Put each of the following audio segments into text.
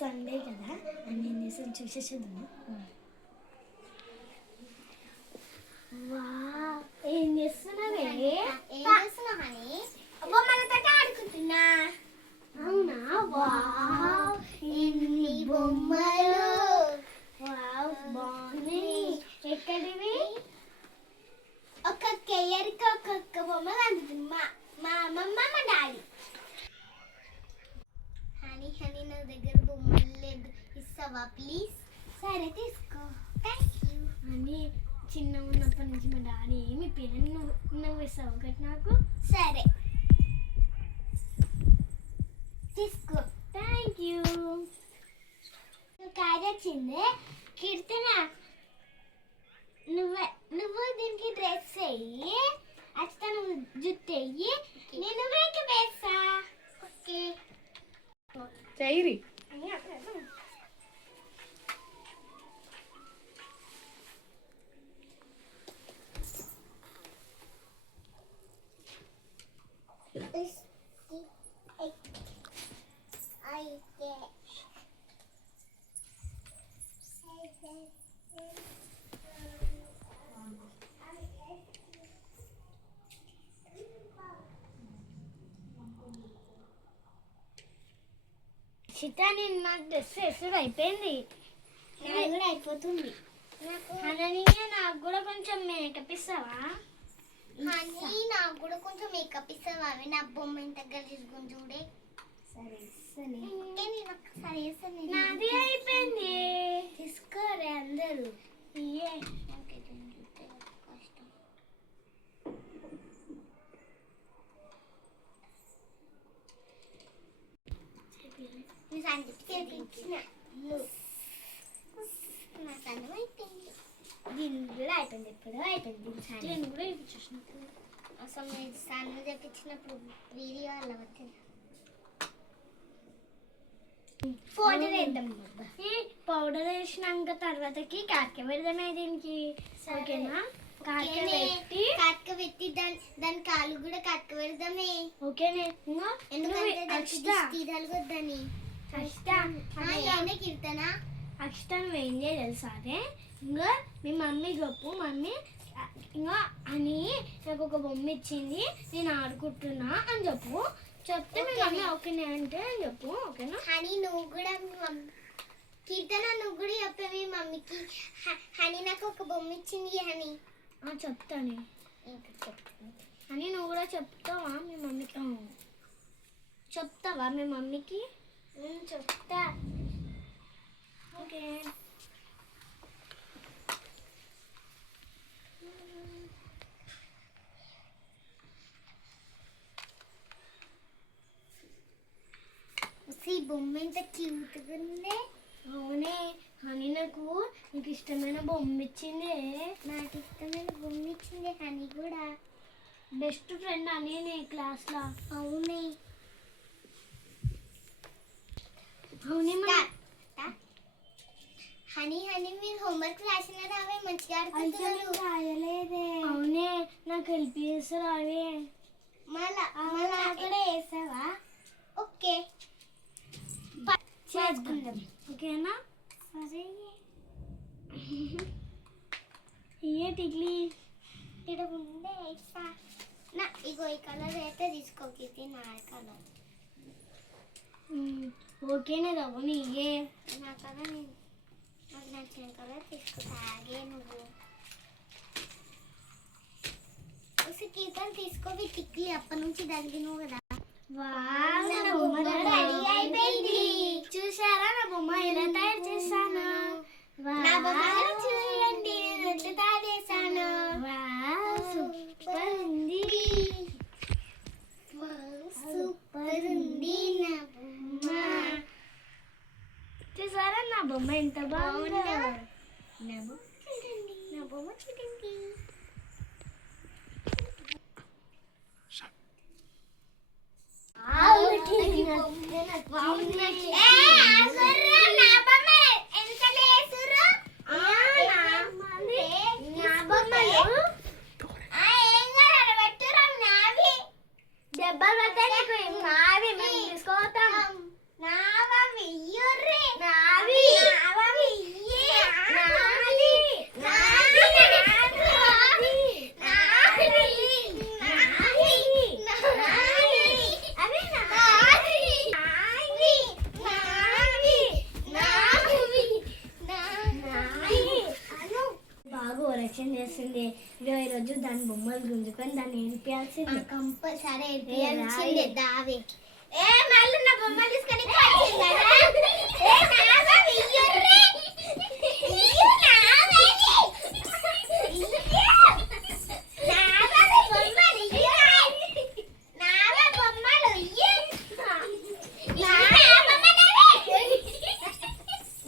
Sunday కదా అని ఏం చేసాను చూసేసేద్దాము. ఏం చేస్తున్నావే? బొమ్మలతో ఆడుకుంటున్నా. అవునా? వావ్, ఎన్ని బొమ్మలు! వావ్, బాగున్నాయి. ఎక్కడివి? ఒక్కొక్క ఇయర్కి ఒక్కొక్క బొమ్మ అందుతుంది. మా అమ్మమ్మ మా డాడీ. హనీ హనీ నా దగ్గర బొమ్మలు లేదు, ఇస్తావా ప్లీజ్? సరే తీసుకో. Thank you. అని చిన్న ఉన్నప్పటి నుంచి మా డాడీ ఏమి పిల్లలు నువ్వు ఇస్తావు ఒకటి నాకు. సరే తీసుకో. Thank you. కార్డ్ వచ్చింది. కీర్తన నువ్వు దీనికి డ్రెస్ వేయి, అచ్చా నువ్వు జుట్టు వేయి, నేను మేకప్ వేస్తా. ఓకే చైరి. చిట్టా, నేను నాకు డ్రెస్ వేసుడు అయిపోయింది. నాకు కూడా అయిపోతుంది. అలానే నాకు కూడా కొంచెం మేకప్ ఇస్తావా? హనీ నాకు కూడా కొంచెం మేకప్ ఇస్తావా? నా బొమ్మ ఇంత గలీజ్గా చూడే. సరే సరే. నేను ఒకసారి వేస్తాను. నాది అయిపోయింది. తీసుకోరే అందరూ. ఇయ్యే. కష్టం. దీని కూడా అయిపోయింది. ఎప్పుడు అయిపోయింది. నేను కూడా ఇది చూసినప్పుడు అసలు సన్న తెప్పించినప్పుడు వీడియో అలా వచ్చింది. పౌడర్ వేద్దాం. ఈ పౌడర్ వేసినాక తర్వాతకి కాక పెడదామే దీనికి. ఓకేనా? కాక పెట్టి దాని కాలు కూడా కాక పెడదామే. ఓకేనే. ఎందుకంటే వద్దని. కీర్తన అక్షత నువ్వేం చేయ తెలుసా? అదే ఇంకా మీ మమ్మీ చెప్పు, మమ్మీ ఇంకా అని నాకు ఒక బొమ్మ ఇచ్చింది, నేను ఆడుకుంటున్నా అని చెప్పు. చెప్తే మీ మమ్మీ ఓకేనే అంటే అని చెప్పు. ఓకేనా? హనీ నువ్వు కూడా కీర్తన నువ్వు కూడా చెప్పే మీ మమ్మీకి. హనీ నాకు ఒక బొమ్మ ఇచ్చింది హనీ. చెప్తాను. అని నువ్వు కూడా చెప్తావా మీ మమ్మీకి? చెప్తావా మీ మమ్మీకి? చెప్తా. ఓకే. ఈ బొమ్మ ఎంత క్యూట్గా ఉంది. అవునే. హనీ నీకు ఇష్టమైన బొమ్మ ఇచ్చింది. నాకు ఇష్టమైన బొమ్మ ఇచ్చింది హనీ కూడా. బెస్ట్ ఫ్రెండ్ అని నీ క్లాస్లో. అవునే. అవునే. హనీ హనీ మీరు హోంవర్క్ రాసినారా? అవే మంచిగా రాయలేదే. అవునే, నాకు హెల్ప్ చేస్తారా? అవే మళ్ళా కూడా వేసావా? ఓకే చేసుకుందాం. ఓకేనా? సరే. ఇయే టిక్లీ ఇక్కడ ఉండే వేస్తా. ఇగో ఈ కలర్ అయితే తీసుకోకి. నా కలర్ ఓకేనే రవ్వని. ఇయే నా కలర్. నాకు నచ్చిన కలర్ తీసుకుంటా. ఆగే నువ్వు కీర్తన తీసుకోవి. టిక్లీ అప్పటి నుంచి తగిలినవు కదా. అయిపోయింది. చూసారా నా బొమ్మ ఎలా తయారు చేశాను? నా బొమ్మ చూడండి, నేను ఎట్లా తయారు చేశాను. సూపర్ ఉంది. సూపర్ ఉంది నా బొమ్మ. చూసారా నా బొమ్మ ఎంత బాగుందో? నా బొమ్మ చూడండి, నా బొమ్మ చూడండి. దెబ్బలు పడితే మావి మేము తీసుకోతాం. నావి చేస్తుంది ఈరోజు దాని బొమ్మలు గుంజుకొని దాన్ని ఏడిపించాల్సింది. కంపల్సరీ ఏడ్చింది. దావి ఏ మళ్ళీ నా బొమ్మలు తీసుకొని వచ్చింది కదా ఏ నావా వియ్యర్రే ఇయ్యు నావని నావా బొమ్మలు ఇయ్యు నావా బొమ్మలు ఇయ్యు నావా బొమ్మలు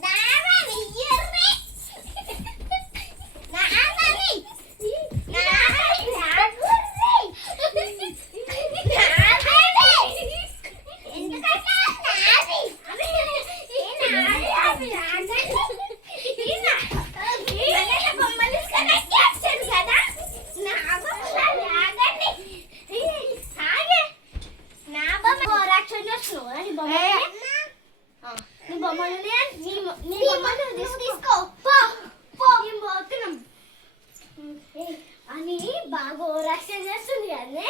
నావా వియ్యర్రే నావని అని బాగా ఓవరాక్షన్ చేస్తుంది కానీ